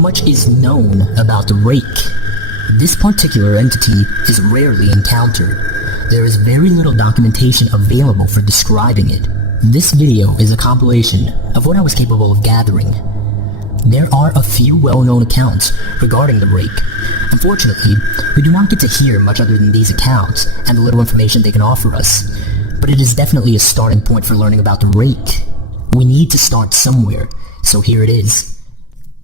much is known about the rake? This particular entity is rarely encountered. There is very little documentation available for describing it. This video is a compilation of what I was capable of gathering. There are a few well-known accounts regarding the rake. Unfortunately, we do not get to hear much other than these accounts and the little information they can offer us, but it is definitely a starting point for learning about the rake. We need to start somewhere, so here it is.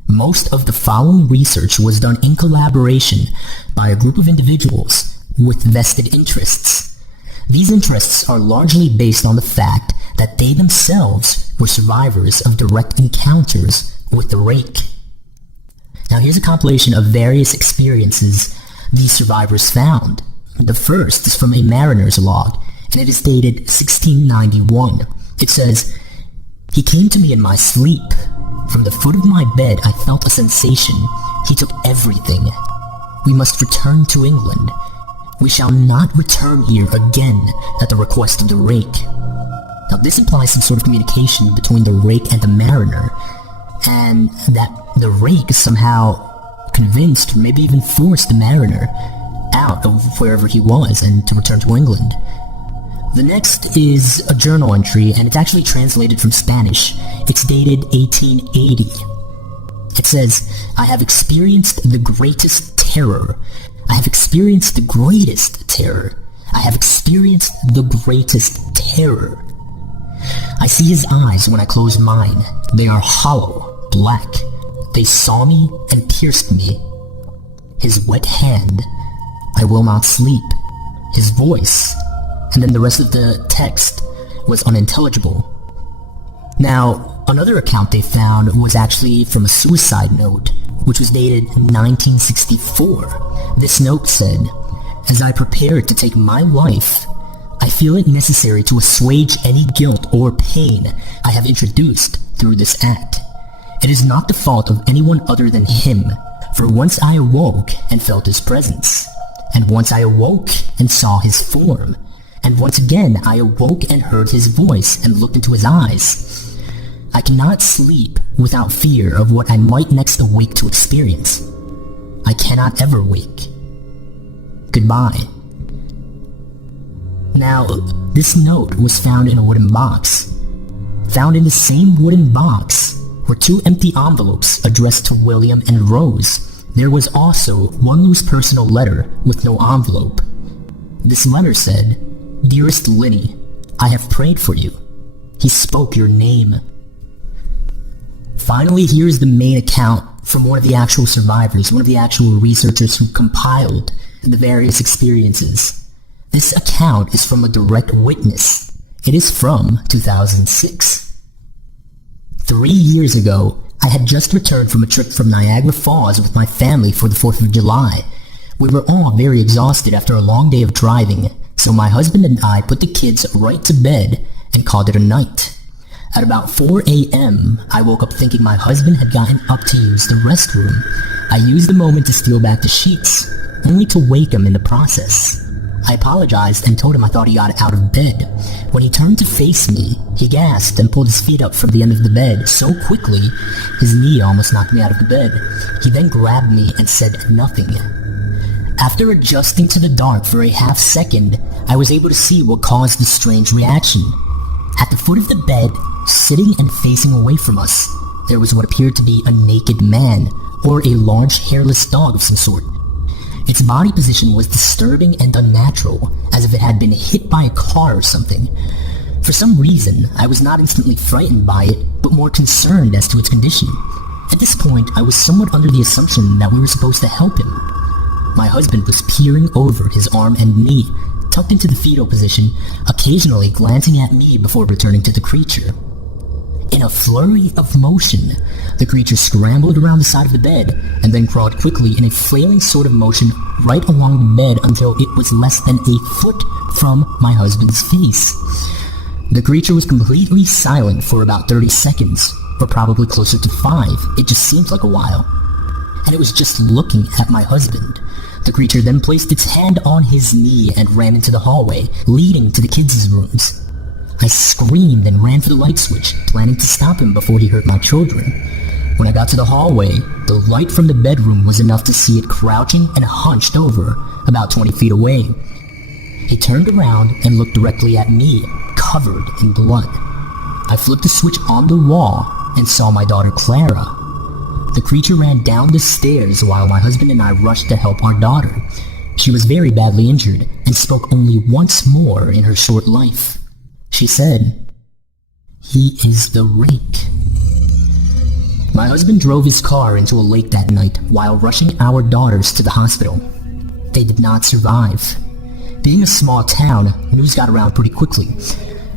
Most of the following research was done in collaboration by a group of individuals with vested interests. These interests are largely based on the fact that they themselves were survivors of direct encounters with the rake. Now here's a compilation of various experiences these survivors found. The first is from a mariner's log, and it is dated 1691. It says, "He came to me in my sleep. From the foot of my bed I felt a sensation. He took everything. We must return to England. We shall not return here again at the request of the rake." Now this implies some sort of communication between the rake and the mariner, and that the rake somehow convinced or maybe even forced the mariner out of wherever he was and to return to England. The next is a journal entry, and it's actually translated from Spanish. It's dated 1880. It says, "I have experienced the greatest terror. I have experienced the greatest terror. I have experienced the greatest terror. I see his eyes when I close mine. They are hollow, black. They saw me and pierced me. His wet hand. I will not sleep. His voice." And then the rest of the text was unintelligible. Now, another account they found was actually from a suicide note, which was dated 1964. This note said, "As I prepare to take my life, I feel it necessary to assuage any guilt or pain I have introduced through this act. It is not the fault of anyone other than him, for once I awoke and felt his presence, and once I awoke and saw his form, and once again I awoke and heard his voice and looked into his eyes. I cannot sleep without fear of what I might next awake to experience. I cannot ever wake. Goodbye." Now, this note was found in a wooden box. Found in the same wooden box were two empty envelopes addressed to William and Rose. There was also one loose personal letter with no envelope. This letter said, "Dearest Liddy, I have prayed for you." He spoke your name. Finally, here's the main account from one of the actual survivors, one of the actual researchers who compiled the various experiences. This account is from a direct witness. It is from 2006. 3 years ago, I had just returned from a trip from Niagara Falls with my family for the 4th of July. We were all very exhausted after a long day of driving, so my husband and I put the kids right to bed and called it a night. At about 4 a.m., I woke up thinking my husband had gotten up to use the restroom. I used the moment to steal back the sheets, only to wake him in the process. I apologized and told him I thought he got out of bed. When he turned to face me, he gasped and pulled his feet up from the end of the bed so quickly, his knee almost knocked me out of the bed. He then grabbed me and said nothing. After adjusting to the dark for a half second, I was able to see what caused this strange reaction. At the foot of the bed, sitting and facing away from us, there was what appeared to be a naked man, or a large hairless dog of some sort. Its body position was disturbing and unnatural, as if it had been hit by a car or something. For some reason, I was not instantly frightened by it, but more concerned as to its condition. At this point, I was somewhat under the assumption that we were supposed to help him. My husband was peering over his arm and knee, tucked into the fetal position, occasionally glancing at me before returning to the creature. In a flurry of motion, the creature scrambled around the side of the bed and then crawled quickly in a flailing sort of motion right along the bed until it was less than a foot from my husband's face. The creature was completely silent for about 30 seconds, or probably closer to 5. It just seemed like a while. And it was just looking at my husband. The creature then placed its hand on his knee and ran into the hallway, leading to the kids' rooms. I screamed and ran for the light switch, planning to stop him before he hurt my children. When I got to the hallway, the light from the bedroom was enough to see it crouching and hunched over, about 20 feet away. It turned around and looked directly at me, covered in blood. I flipped the switch on the wall and saw my daughter Clara. The creature ran down the stairs while my husband and I rushed to help our daughter. She was very badly injured and spoke only once more in her short life. She said, "He is the rake." My husband drove his car into a lake that night while rushing our daughters to the hospital. They did not survive. Being a small town, news got around pretty quickly.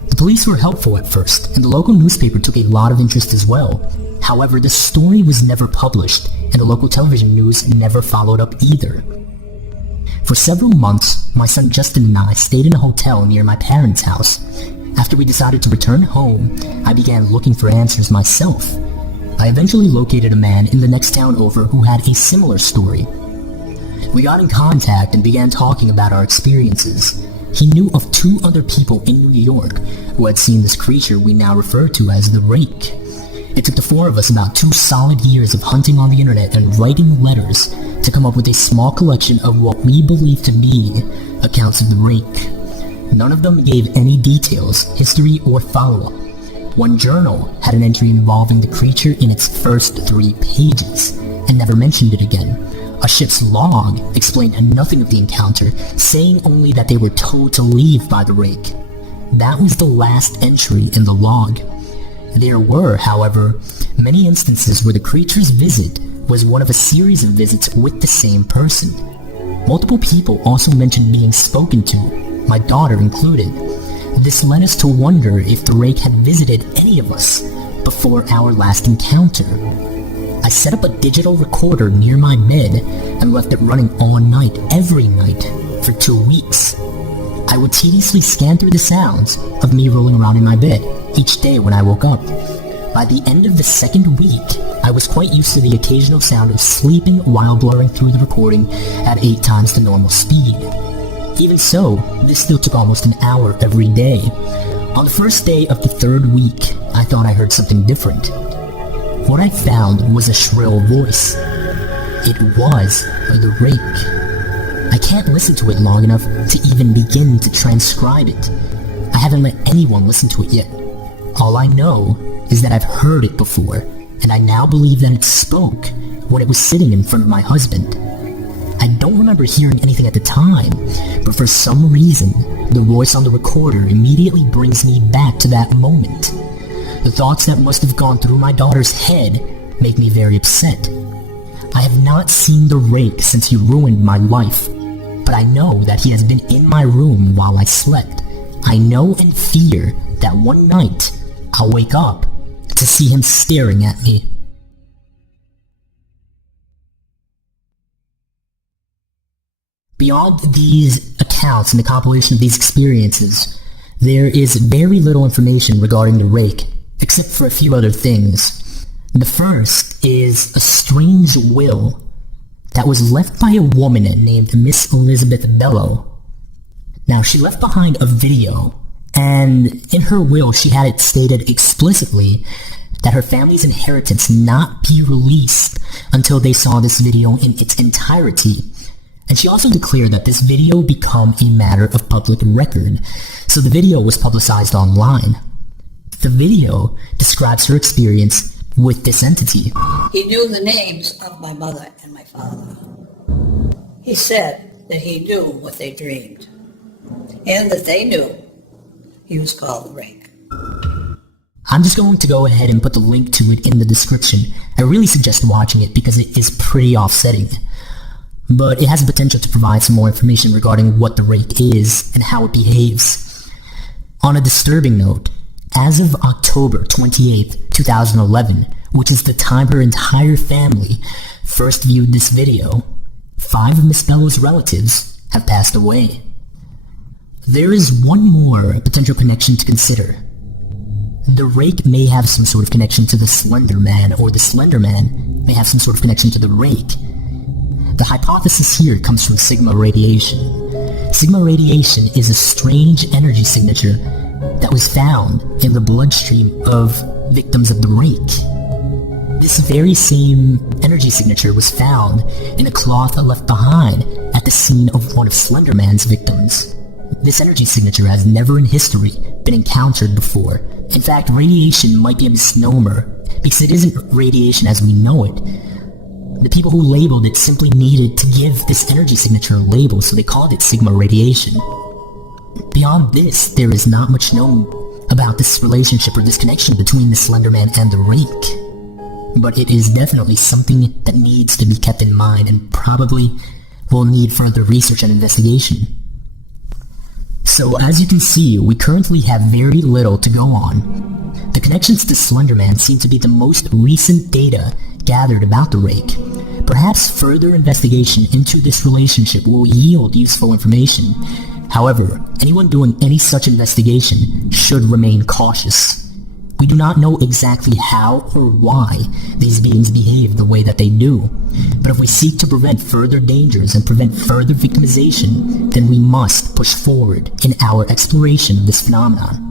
The police were helpful at first, and the local newspaper took a lot of interest as well. However, the story was never published, and the local television news never followed up either. For several months, my son Justin and I stayed in a hotel near my parents' house. After we decided to return home, I began looking for answers myself. I eventually located a man in the next town over who had a similar story. We got in contact and began talking about our experiences. He knew of 2 other people in New York who had seen this creature we now refer to as the rake. It took the 4 of us about 2 solid years of hunting on the internet and writing letters to come up with a small collection of what we believe to be accounts of the rake. None of them gave any details, history, or follow-up. One journal had an entry involving the creature in its first 3 pages, and never mentioned it again. A ship's log explained nothing of the encounter, saying only that they were told to leave by the rake. That was the last entry in the log. There were, however, many instances where the creature's visit was one of a series of visits with the same person. Multiple people also mentioned being spoken to, my daughter included. This led us to wonder if the rake had visited any of us before our last encounter. I set up a digital recorder near my bed and left it running all night, every night, for 2 weeks. I would tediously scan through the sounds of me rolling around in my bed each day when I woke up. By the end of the 2nd week, I was quite used to the occasional sound of sleeping while blurring through the recording at 8 times the normal speed. Even so, this still took almost an hour every day. On the first day of the 3rd week, I thought I heard something different. What I found was a shrill voice. It was the rake. I can't listen to it long enough to even begin to transcribe it. I haven't let anyone listen to it yet. All I know is that I've heard it before, and I now believe that it spoke when it was sitting in front of my husband. I don't remember hearing anything at the time, but for some reason, the voice on the recorder immediately brings me back to that moment. The thoughts that must have gone through my daughter's head make me very upset. I have not seen the rake since he ruined my life, but I know that he has been in my room while I slept. I know and fear that one night I'll wake up to see him staring at me. Beyond these accounts and the compilation of these experiences, there is very little information regarding the rake, except for a few other things. The first is a strange will that was left by a woman named Miss Elizabeth Bellow. Now, she left behind a video, and in her will she had it stated explicitly that her family's inheritance not be released until they saw this video in its entirety. And she also declared that this video become a matter of public record, so the video was publicized online. The video describes her experience with this entity. He knew the names of my mother and my father. He said that he knew what they dreamed, and that they knew he was called the rake. I'm just going to go ahead and put the link to it in the description. I really suggest watching it because it is pretty offsetting. But it has the potential to provide some more information regarding what the rake is and how it behaves. On a disturbing note, as of October 28th, 2011, which is the time her entire family first viewed this video, 5 of Miss Bellow's relatives have passed away. There is one more potential connection to consider. The rake may have some sort of connection to the Slenderman, or the Slenderman may have some sort of connection to the rake. The hypothesis here comes from Sigma radiation. Sigma radiation is a strange energy signature that was found in the bloodstream of victims of the rake. This very same energy signature was found in a cloth left behind at the scene of one of Slenderman's victims. This energy signature has never in history been encountered before. In fact, radiation might be a misnomer, because it isn't radiation as we know it. The people who labeled it simply needed to give this energy signature a label, so they called it Sigma radiation. Beyond this, there is not much known about this relationship or this connection between the Slenderman and the rake. But it is definitely something that needs to be kept in mind and probably will need further research and investigation. So as you can see, we currently have very little to go on. The connections to Slenderman seem to be the most recent data gathered about the rake. Perhaps further investigation into this relationship will yield useful information. However, anyone doing any such investigation should remain cautious. We do not know exactly how or why these beings behave the way that they do, but if we seek to prevent further dangers and prevent further victimization, then we must push forward in our exploration of this phenomenon.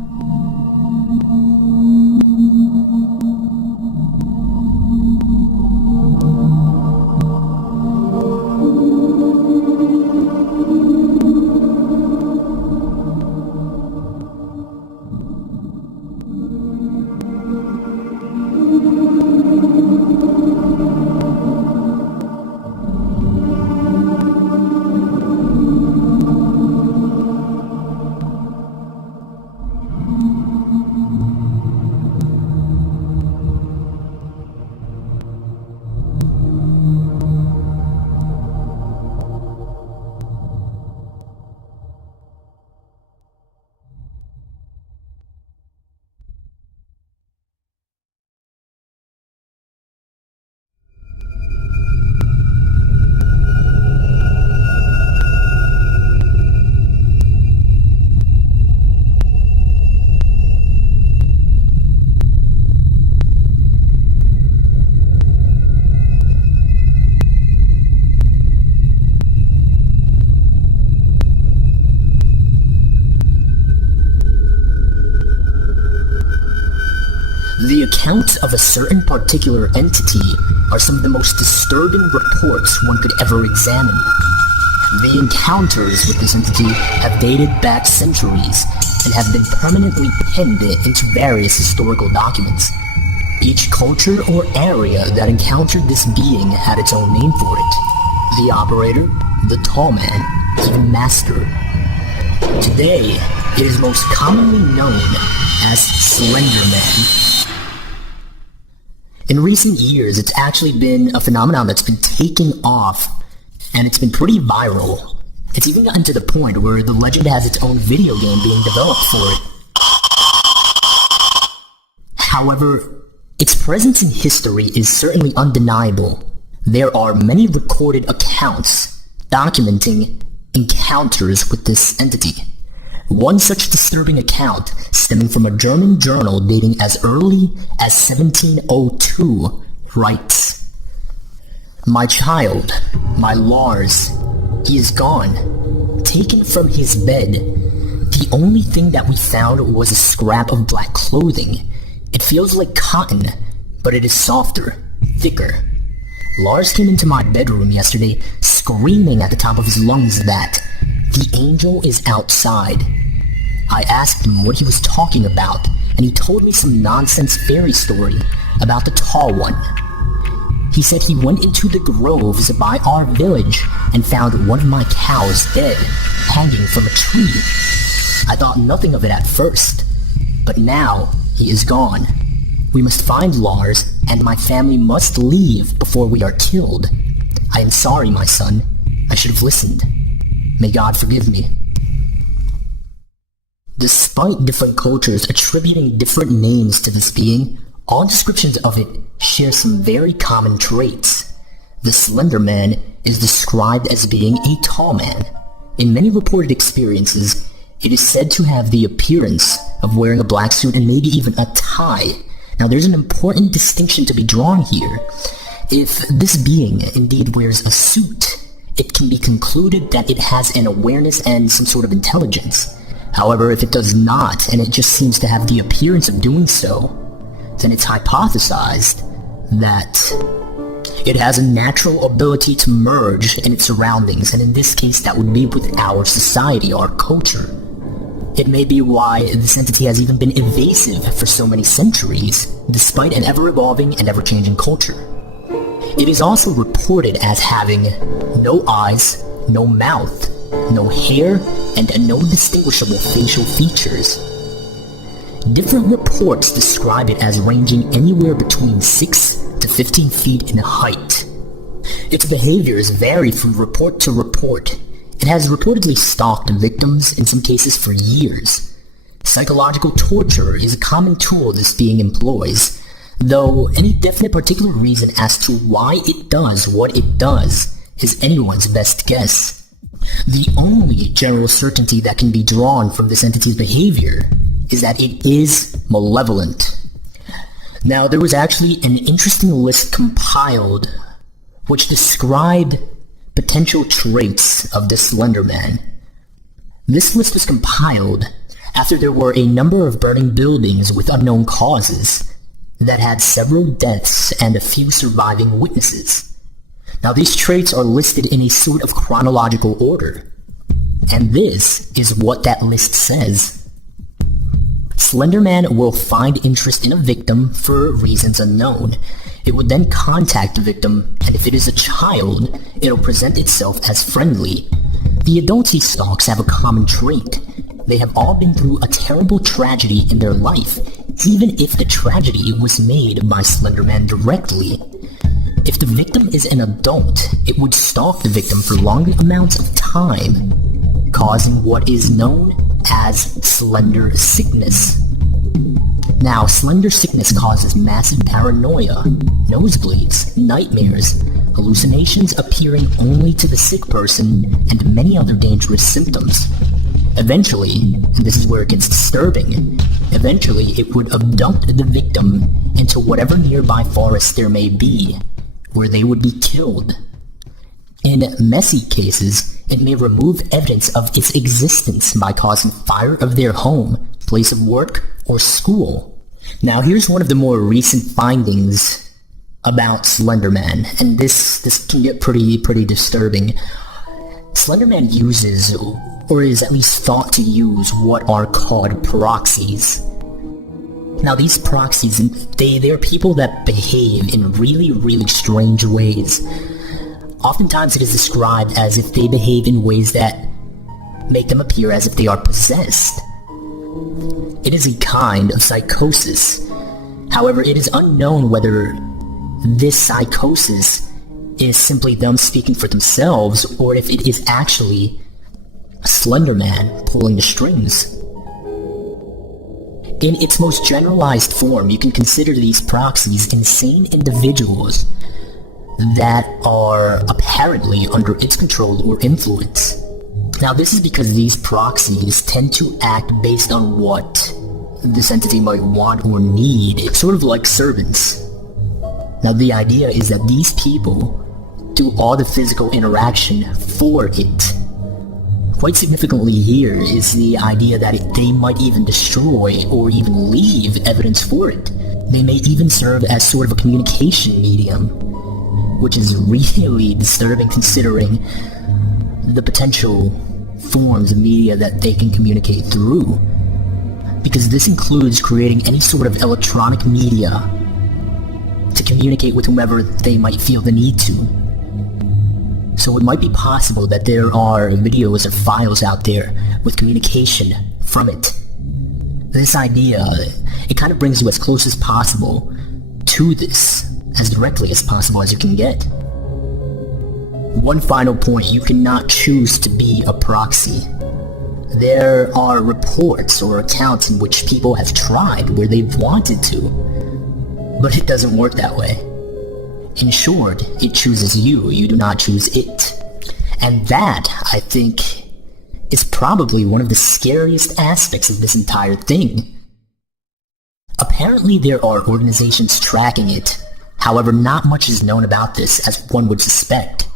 The accounts of a certain particular entity are some of the most disturbing reports one could ever examine. The encounters with this entity have dated back centuries and have been permanently pinned into various historical documents. Each culture or area that encountered this being had its own name for it. The operator, the tall man, even master. Today, it is most commonly known as Slenderman. In recent years, it's actually been a phenomenon that's been taking off, and it's been pretty viral. It's even gotten to the point where the legend has its own video game being developed for it. However, its presence in history is certainly undeniable. There are many recorded accounts documenting encounters with this entity. One such disturbing account, stemming from a German journal dating as early as 1702, writes, "My child, my Lars, he is gone, taken from his bed. The only thing that we found was a scrap of black clothing. It feels like cotton, but it is softer, thicker. Lars came into my bedroom yesterday, screaming at the top of his lungs that the angel is outside. I asked him what he was talking about, and he told me some nonsense fairy story about the tall one. He said he went into the groves by our village and found one of my cows dead, hanging from a tree. I thought nothing of it at first, but now he is gone. We must find Lars, and my family must leave before we are killed. I am sorry, my son. I should have listened. May God forgive me." Despite different cultures attributing different names to this being, all descriptions of it share some very common traits. The Slenderman is described as being a tall man. In many reported experiences, it is said to have the appearance of wearing a black suit and maybe even a tie. Now there's an important distinction to be drawn here. If this being indeed wears a suit, it can be concluded that it has an awareness and some sort of intelligence. However, if it does not, and it just seems to have the appearance of doing so, then it's hypothesized that it has a natural ability to merge in its surroundings, and in this case that would be with our society, our culture. It may be why this entity has even been evasive for so many centuries, despite an ever-evolving and ever-changing culture. It is also reported as having no eyes, no mouth, no hair, and no distinguishable facial features. Different reports describe it as ranging anywhere between 6 to 15 feet in height. Its behaviors vary from report to report. It has reportedly stalked victims in some cases for years. Psychological torture is a common tool this being employs, though any definite particular reason as to why it does what it does is anyone's best guess. The only general certainty that can be drawn from this entity's behavior is that it is malevolent. Now, there was actually an interesting list compiled which described potential traits of the Slenderman. This list was compiled after there were a number of burning buildings with unknown causes that had several deaths and a few surviving witnesses. Now, these traits are listed in a sort of chronological order, and this is what that list says. Slenderman will find interest in a victim for reasons unknown. It would then contact the victim, and if it is a child, it'll present itself as friendly. The adults he stalks have a common trait. They have all been through a terrible tragedy in their life, even if the tragedy was made by Slenderman directly. If the victim is an adult, it would stalk the victim for long amounts of time, causing what is known as slender sickness. Now, slender sickness causes massive paranoia, nosebleeds, nightmares, hallucinations appearing only to the sick person, and many other dangerous symptoms. Eventually, and this is where it gets disturbing, eventually it would abduct the victim into whatever nearby forest there may be, where they would be killed. In messy cases, it may remove evidence of its existence by causing fire of their home, place of work, or school. Now, here's one of the more recent findings about Slenderman, and this can get pretty disturbing. Slenderman uses, or is at least thought to use, what are called proxies. Now, these proxies, they're people that behave in really strange ways. Oftentimes it is described as if they behave in ways that make them appear as if they are possessed. It is a kind of psychosis. However, it is unknown whether this psychosis is simply them speaking for themselves, or if it is actually Slenderman pulling the strings. In its most generalized form, you can consider these proxies insane individuals that are apparently under its control or influence. Now, this is because these proxies tend to act based on what this entity might want or need. It's sort of like servants. Now, the idea is that these people do all the physical interaction for it. Quite significantly here is the idea that they might even destroy or even leave evidence for it. They may even serve as sort of a communication medium, which is really disturbing considering the potential forms of media that they can communicate through. Because this includes creating any sort of electronic media to communicate with whomever they might feel the need to. So it might be possible that there are videos or files out there with communication from it. This idea, it kind of brings you as close as possible to this, as directly as possible as you can get. One final point, you cannot choose to be a proxy. There are reports or accounts in which people have tried where they've wanted to, but it doesn't work that way. In short, it chooses you, you do not choose it. And that, I think, is probably one of the scariest aspects of this entire thing. Apparently there are organizations tracking it. However, not much is known about this, as one would suspect.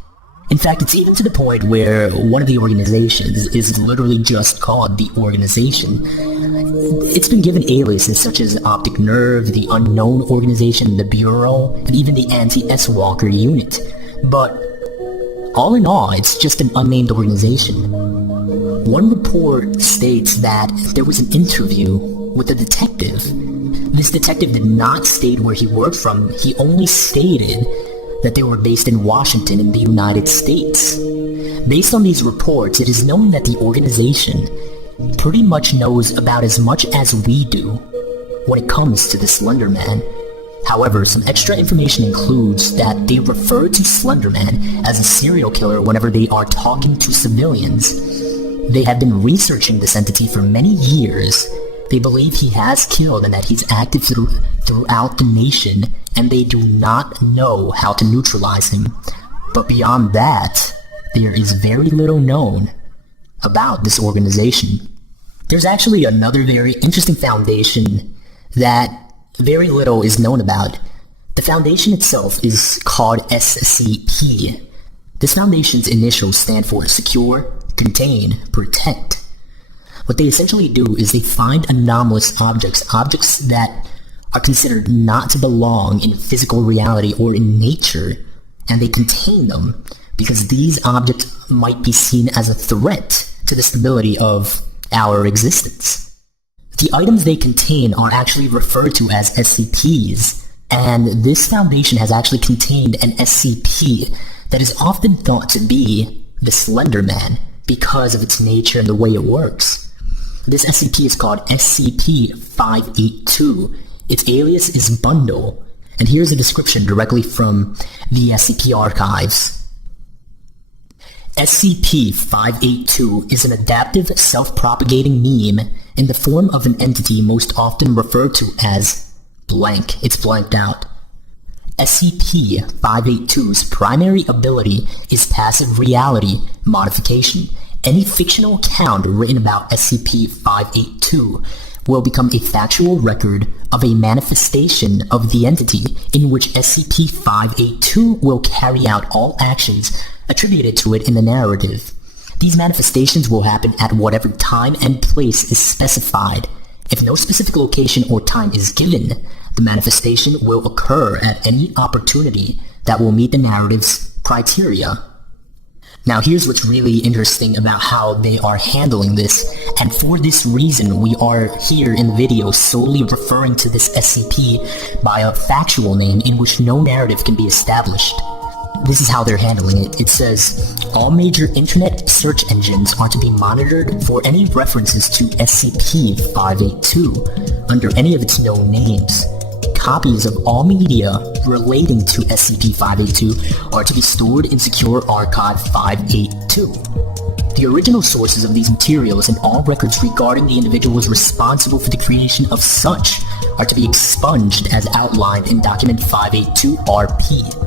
In fact, it's even to the point where one of the organizations is literally just called the organization. It's been given aliases such as Optic Nerve, the Unknown Organization, the Bureau, and even the Anti-S-Walker Unit. But all in all, it's just an unnamed organization. One report states that there was an interview with a detective. This detective did not state where he worked from. He only stated that they were based in Washington in the United States. Based on these reports, it is known that the organization pretty much knows about as much as we do when it comes to the Slenderman. However, some extra information includes that they refer to Slenderman as a serial killer whenever they are talking to civilians. They have been researching this entity for many years. They believe he has killed and that he's active throughout the nation, and they do not know how to neutralize him. But beyond that, there is very little known about this organization. There's actually another very interesting foundation that very little is known about. The foundation itself is called SCP. This foundation's initials stand for Secure, Contain, Protect. What they essentially do is they find anomalous objects that are considered not to belong in physical reality or in nature, and they contain them because these objects might be seen as a threat to the stability of our existence. The items they contain are actually referred to as SCPs, and this foundation has actually contained an SCP that is often thought to be the Slenderman because of its nature and the way it works. This SCP is called SCP-582. Its alias is Bundle, and here's a description directly from the SCP archives. SCP-582 is an adaptive, self-propagating meme in the form of an entity most often referred to as blank. It's blanked out. SCP-582's primary ability is passive reality modification. Any fictional account written about SCP-582 will become a factual record of a manifestation of the entity in which SCP-582 will carry out all actions attributed to it in the narrative. These manifestations will happen at whatever time and place is specified. If no specific location or time is given, the manifestation will occur at any opportunity that will meet the narrative's criteria. Now here's what's really interesting about how they are handling this, and for this reason we are here in the video solely referring to this SCP by a factual name in which no narrative can be established. This is how they're handling it. It says, all major internet search engines are to be monitored for any references to SCP-582 under any of its known names. Copies of all media relating to SCP-582 are to be stored in Secure Archive 582. The original sources of these materials and all records regarding the individuals responsible for the creation of such are to be expunged as outlined in Document 582-RP.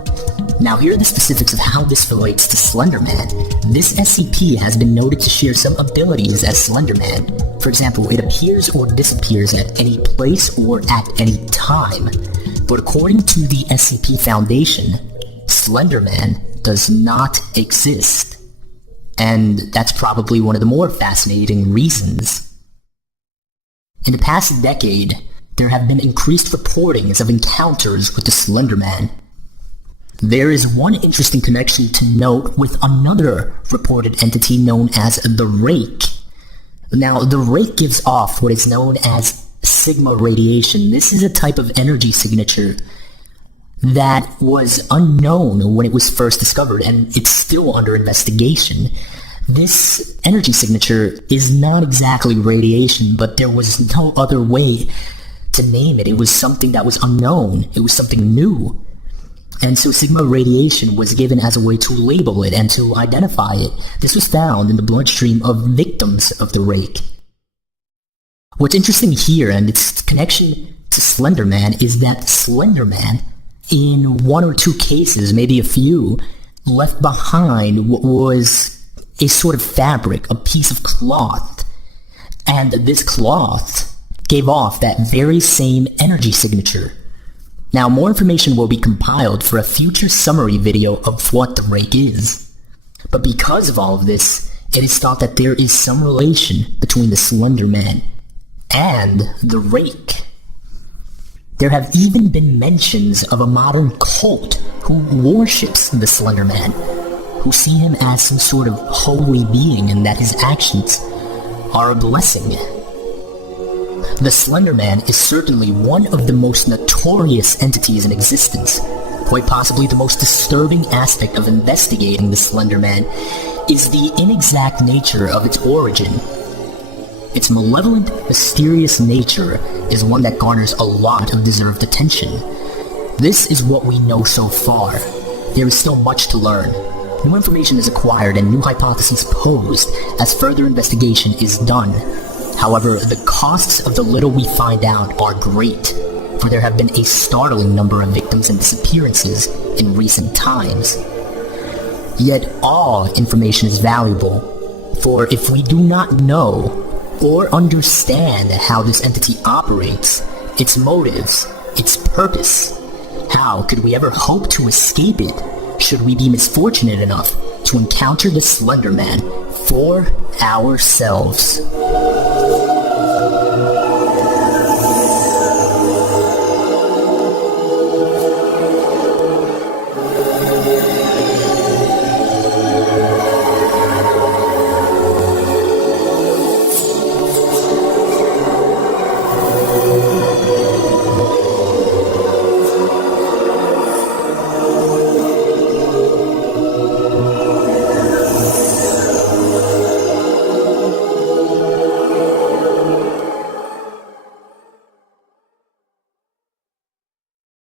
Now here are the specifics of how this relates to Slenderman. This SCP has been noted to share some abilities as Slenderman. For example, it appears or disappears at any place or at any time. But according to the SCP Foundation, Slenderman does not exist. And that's probably one of the more fascinating reasons. In the past decade, there have been increased reportings of encounters with the Slenderman. There is one interesting connection to note with another reported entity known as the Rake. Now, the Rake gives off what is known as sigma radiation. This is a type of energy signature that was unknown when it was first discovered, and it's still under investigation. This energy signature is not exactly radiation, but there was no other way to name it. It was something that was unknown. It was something new. And so sigma radiation was given as a way to label it and to identify it. This was found in the bloodstream of victims of the Rake. What's interesting here, and its connection to Slenderman, is that Slenderman, in one or two cases, maybe a few, left behind what was a sort of fabric, a piece of cloth. And this cloth gave off that very same energy signature. Now, more information will be compiled for a future summary video of what the Rake is. But because of all of this, it is thought that there is some relation between the Slenderman and the rake. There have even been mentions of a modern cult who worships the Slenderman, who see him as some sort of holy being and that his actions are a blessing. The Slenderman is certainly one of the most notorious entities in existence. Quite possibly the most disturbing aspect of investigating the Slenderman is the inexact nature of its origin. Its malevolent, mysterious nature is one that garners a lot of deserved attention. This is what we know so far. There is still much to learn. New information is acquired and new hypotheses posed as further investigation is done. However, the costs of the little we find out are great, for there have been a startling number of victims and disappearances in recent times. Yet all information is valuable, for if we do not know or understand how this entity operates, its motives, its purpose, how could we ever hope to escape it should we be misfortunate enough to encounter the Slenderman for ourselves?